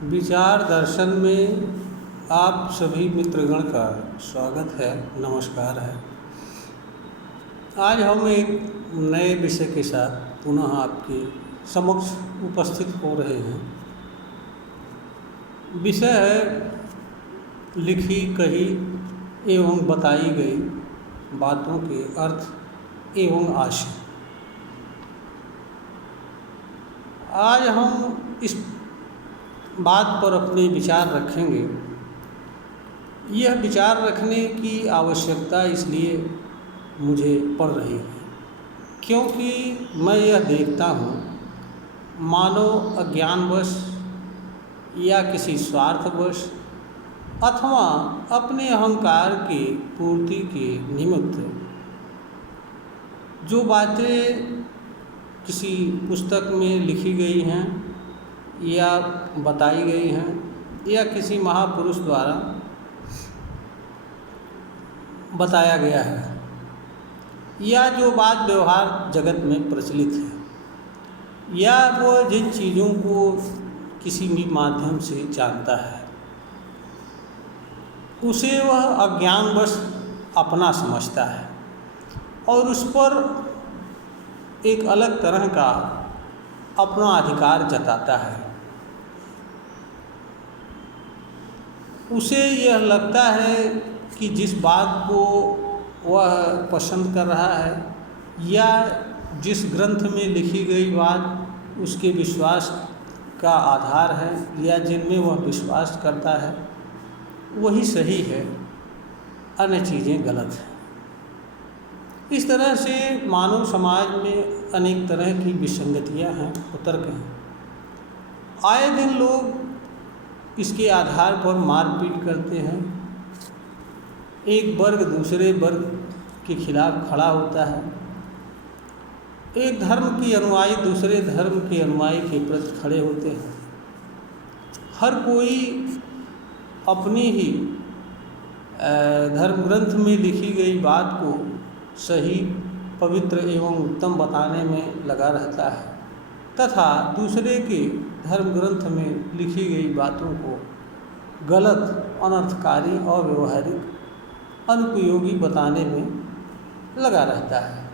विचार दर्शन में आप सभी मित्रगण का स्वागत है, नमस्कार है। आज हम एक नए विषय के साथ पुनः आपके समक्ष उपस्थित हो रहे हैं। विषय है लिखी कही एवं बताई गई बातों के अर्थ एवं आशय। आज हम इस बात पर अपने विचार रखेंगे। यह विचार रखने की आवश्यकता इसलिए मुझे पड़ रही है क्योंकि मैं यह देखता हूँ मानव अज्ञानवश या किसी स्वार्थवश अथवा अपने अहंकार की पूर्ति के निमित्त जो बातें किसी पुस्तक में लिखी गई हैं या बताई गई हैं या किसी महापुरुष द्वारा बताया गया है या जो बात व्यवहार जगत में प्रचलित है या वो जिन चीज़ों को किसी भी माध्यम से जानता है उसे वह अज्ञानवश अपना समझता है और उस पर एक अलग तरह का अपना अधिकार जताता है। उसे यह लगता है कि जिस बात को वह पसंद कर रहा है या जिस ग्रंथ में लिखी गई बात उसके विश्वास का आधार है या जिनमें वह विश्वास करता है वही सही है, अन्य चीज़ें गलत हैं। इस तरह से मानव समाज में अनेक तरह की विसंगतियां हैं, कुतर्क हैं। आए दिन लोग इसके आधार पर मारपीट करते हैं। एक वर्ग दूसरे वर्ग के खिलाफ खड़ा होता है। एक धर्म की अनुयायी दूसरे धर्म के अनुयायी के प्रति खड़े होते हैं। हर कोई अपनी ही धर्म ग्रंथ में लिखी गई बात को सही, पवित्र एवं उत्तम बताने में लगा रहता है तथा दूसरे के धर्म ग्रंथ में लिखी गई बातों को गलत, अनर्थकारी, अव्यवहारिक, अनुपयोगी बताने में लगा रहता है।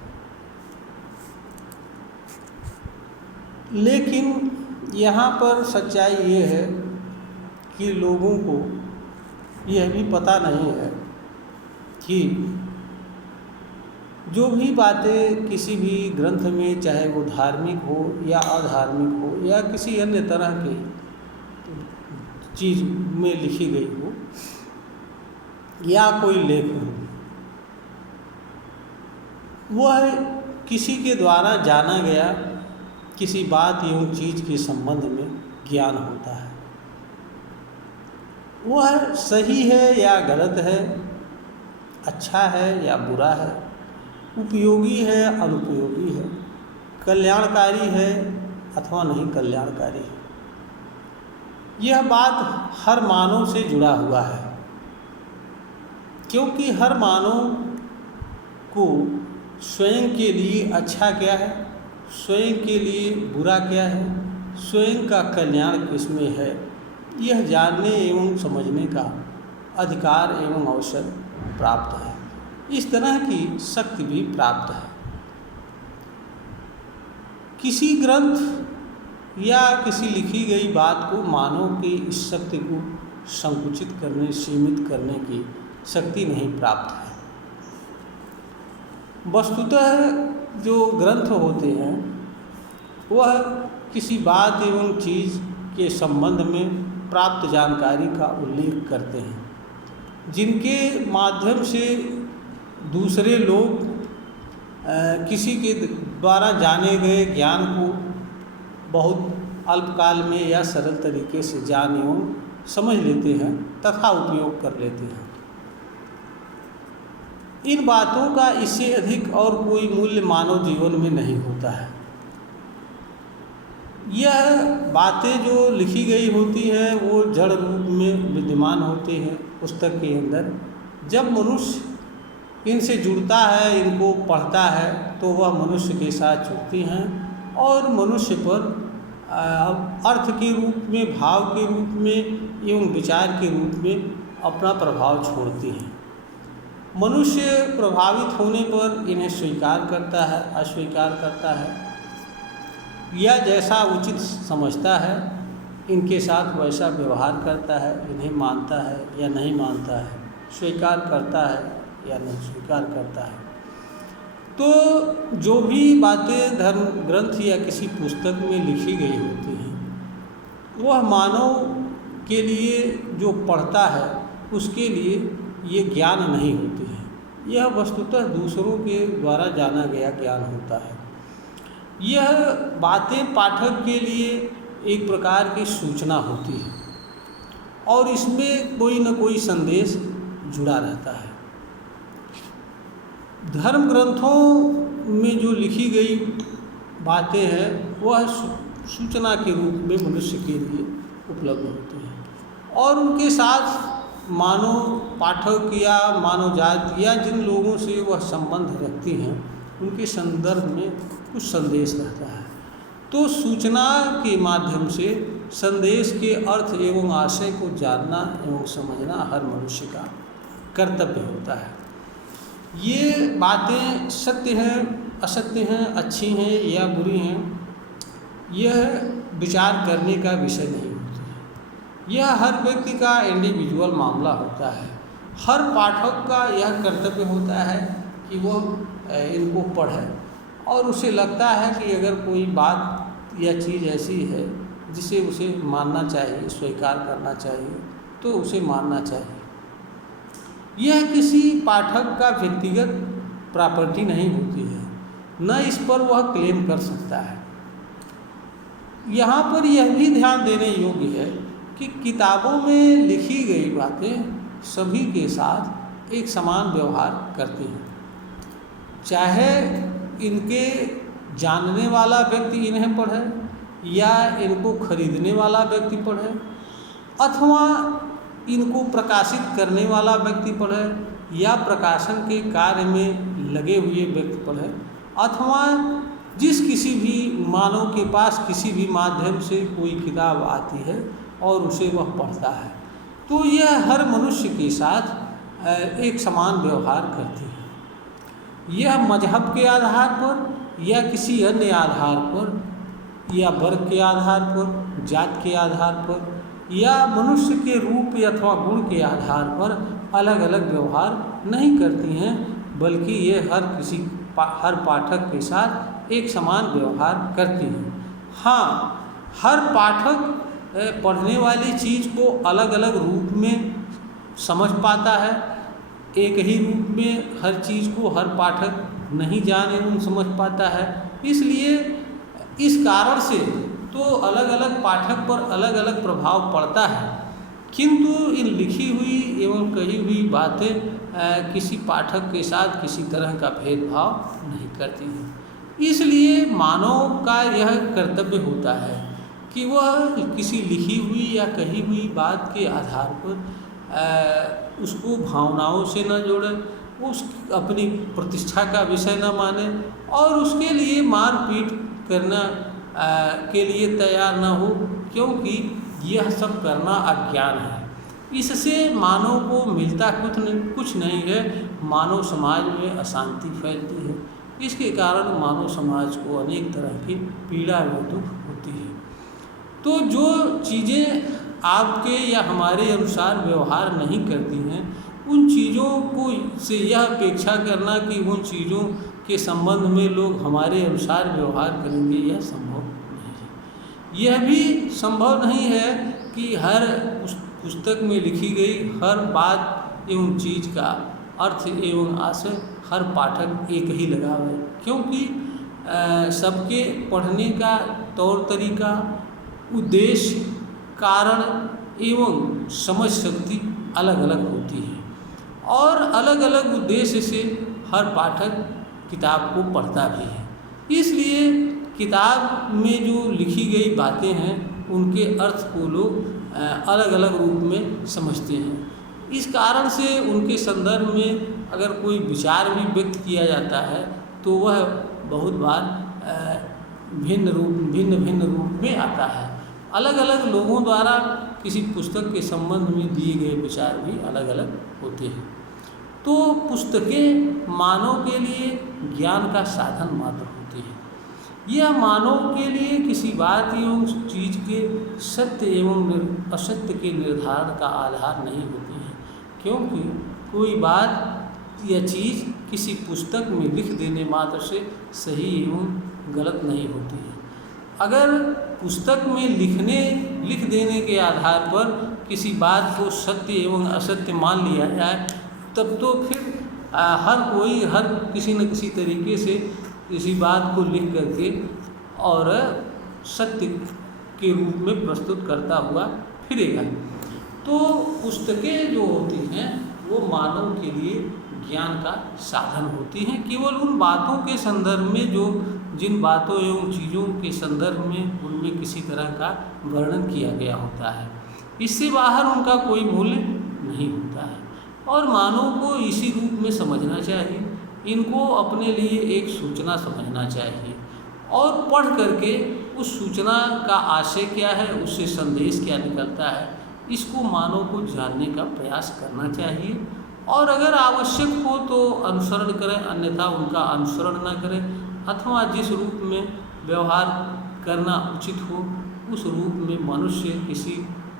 लेकिन यहाँ पर सच्चाई ये है कि लोगों को यह भी पता नहीं है कि जो भी बातें किसी भी ग्रंथ में, चाहे वो धार्मिक हो या अधार्मिक हो या किसी अन्य तरह की चीज़ में लिखी गई हो या कोई लेख हो, वह किसी के द्वारा जाना गया किसी बात एवं चीज़ के संबंध में ज्ञान होता है। वह सही है या गलत है, अच्छा है या बुरा है, उपयोगी है, अनुपयोगी है, कल्याणकारी है अथवा नहीं कल्याणकारी है, यह बात हर मानव से जुड़ा हुआ है। क्योंकि हर मानव को स्वयं के लिए अच्छा क्या है, स्वयं के लिए बुरा क्या है, स्वयं का कल्याण किसमें है, यह जानने एवं समझने का अधिकार एवं अवसर प्राप्त है। इस तरह की शक्ति भी प्राप्त है। किसी ग्रंथ या किसी लिखी गई बात को मानव की इस शक्ति को संकुचित करने, सीमित करने की शक्ति नहीं प्राप्त है। वस्तुतः जो ग्रंथ होते हैं वह किसी बात एवं चीज़ के संबंध में प्राप्त जानकारी का उल्लेख करते हैं, जिनके माध्यम से दूसरे लोग किसी के द्वारा जाने गए ज्ञान को बहुत अल्पकाल में या सरल तरीके से जान एवं समझ लेते हैं तथा उपयोग कर लेते हैं। इन बातों का इससे अधिक और कोई मूल्य मानव जीवन में नहीं होता है। यह बातें जो लिखी गई होती है वो जड़ रूप में विद्यमान होती हैं पुस्तक के अंदर। जब मनुष्य इनसे जुड़ता है, इनको पढ़ता है, तो वह मनुष्य के साथ जुड़ती हैं और मनुष्य पर अर्थ के रूप में, भाव के रूप में एवं विचार के रूप में अपना प्रभाव छोड़ती हैं। मनुष्य प्रभावित होने पर इन्हें स्वीकार करता है, अस्वीकार करता है, या जैसा उचित समझता है इनके साथ वैसा व्यवहार करता है, इन्हें मानता है या नहीं मानता है, स्वीकार करता है या नहीं स्वीकार करता है। तो जो भी बातें धर्म ग्रंथ या किसी पुस्तक में लिखी गई होती हैं, वह मानव के लिए, जो पढ़ता है उसके लिए ये ज्ञान नहीं होती है। यह वस्तुतः दूसरों के द्वारा जाना गया ज्ञान होता है। यह बातें पाठक के लिए एक प्रकार की सूचना होती है और इसमें कोई न कोई संदेश जुड़ा रहता है। धर्म ग्रंथों में जो लिखी गई बातें हैं वह सूचना के रूप में मनुष्य के लिए उपलब्ध होती हैं और उनके साथ मानव पाठक या मानव जाति या जिन लोगों से वह संबंध रखती हैं उनके संदर्भ में कुछ संदेश रहता है। तो सूचना के माध्यम से संदेश के अर्थ एवं आशय को जानना एवं समझना हर मनुष्य का कर्तव्य होता है। ये बातें सत्य हैं, असत्य हैं, अच्छी हैं या बुरी हैं, यह विचार करने का विषय नहीं होता है। यह हर व्यक्ति का इंडिविजुअल मामला होता है। हर पाठक का यह कर्तव्य होता है कि वह इनको पढ़े और उसे लगता है कि अगर कोई बात या चीज़ ऐसी है जिसे उसे मानना चाहिए, स्वीकार करना चाहिए, तो उसे मानना चाहिए। यह किसी पाठक का व्यक्तिगत प्रॉपर्टी नहीं होती है, न इस पर वह क्लेम कर सकता है। यहाँ पर यह भी ध्यान देने योग्य है कि किताबों में लिखी गई बातें सभी के साथ एक समान व्यवहार करती हैं, चाहे इनके जानने वाला व्यक्ति इन्हें पढ़े या इनको खरीदने वाला व्यक्ति पढ़े, अथवा इनको प्रकाशित करने वाला व्यक्ति पढ़े या प्रकाशन के कार्य में लगे हुए व्यक्ति पढ़े, अथवा जिस किसी भी मानव के पास किसी भी माध्यम से कोई किताब आती है और उसे वह पढ़ता है, तो यह हर मनुष्य के साथ एक समान व्यवहार करती है। यह मजहब के आधार पर या किसी अन्य आधार पर या वर्ग के आधार पर, जात के आधार पर या मनुष्य के रूप अथवा गुण के आधार पर अलग अलग व्यवहार नहीं करती हैं, बल्कि ये हर पाठक के साथ एक समान व्यवहार करती हैं। हाँ, हर पाठक पढ़ने वाली चीज़ को अलग अलग रूप में समझ पाता है। एक ही रूप में हर चीज़ को हर पाठक नहीं जान एवं समझ पाता है। इसलिए इस कारण से तो अलग अलग पाठक पर अलग अलग प्रभाव पड़ता है, किंतु इन लिखी हुई एवं कही हुई बातें किसी पाठक के साथ किसी तरह का भेदभाव नहीं करती हैं। इसलिए मानव का यह कर्तव्य होता है कि वह किसी लिखी हुई या कही हुई बात के आधार पर उसको भावनाओं से न जोड़े, उस अपनी प्रतिष्ठा का विषय न माने और उसके लिए मारपीट करना के लिए तैयार न हो, क्योंकि यह सब करना अज्ञान है। इससे मानव को मिलता कुछ नहीं है, मानव समाज में अशांति फैलती है। इसके कारण मानव समाज को अनेक तरह की पीड़ा व दुख होती है। तो जो चीज़ें आपके या हमारे अनुसार व्यवहार नहीं करती हैं, उन चीज़ों को से यह अपेक्षा करना कि उन चीज़ों के संबंध में लोग हमारे अनुसार व्यवहार करेंगे, यह संभव नहीं है। यह भी संभव नहीं है कि हर पुस्तक में लिखी गई हर बात एवं चीज़ का अर्थ एवं आशय हर पाठक एक ही लगावे, क्योंकि सबके पढ़ने का तौर तरीका, उद्देश्य, कारण एवं समझ शक्ति अलग अलग होती है और अलग अलग उद्देश्य से हर पाठक किताब को पढ़ता भी है। इसलिए किताब में जो लिखी गई बातें हैं उनके अर्थ को लोग अलग अलग रूप में समझते हैं। इस कारण से उनके संदर्भ में अगर कोई विचार भी व्यक्त किया जाता है तो वह बहुत बार भिन्न भिन्न रूप में आता है। अलग अलग लोगों द्वारा किसी पुस्तक के संबंध में दिए गए विचार भी अलग अलग होते हैं। तो पुस्तकें मानव के लिए ज्ञान का साधन मात्र होती है। यह मानव के लिए किसी बात एवं चीज़ के सत्य एवं असत्य के निर्धारण का आधार नहीं होती है, क्योंकि कोई बात या चीज़ किसी पुस्तक में लिख देने मात्र से सही एवं गलत नहीं होती है। अगर पुस्तक में लिख देने के आधार पर किसी बात को सत्य एवं असत्य मान लिया जाए, तब तो फिर हर किसी न किसी तरीके से किसी बात को लिख करके और सत्य के रूप में प्रस्तुत करता हुआ फिरेगा। तो पुस्तकें जो होती हैं वो मानव के लिए ज्ञान का साधन होती हैं, केवल उन बातों के संदर्भ में जिन बातों एवं चीज़ों के संदर्भ में उनमें किसी तरह का वर्णन किया गया होता है। इससे बाहर उनका कोई मूल्य नहीं होता है और मानव को इसी रूप में समझना चाहिए। इनको अपने लिए एक सूचना समझना चाहिए और पढ़ करके उस सूचना का आशय क्या है, उससे संदेश क्या निकलता है, इसको मानव को जानने का प्रयास करना चाहिए। और अगर आवश्यक हो तो अनुसरण करें, अन्यथा उनका अनुसरण न करें, अथवा जिस रूप में व्यवहार करना उचित हो उस रूप में मनुष्य किसी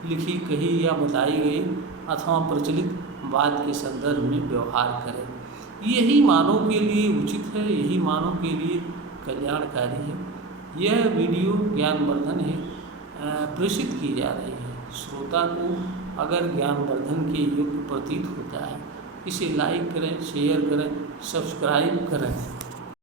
लिखी कही या बताई गई अथवा प्रचलित बात के संदर्भ में व्यवहार करें। यही मानव के लिए उचित है, यही मानव के लिए कल्याणकारी है। यह वीडियो ज्ञानवर्धन है प्रेषित की जा रही है। श्रोता को अगर ज्ञानवर्धन के योग्य प्रतीत होता है, इसे लाइक करें, शेयर करें, सब्सक्राइब करें।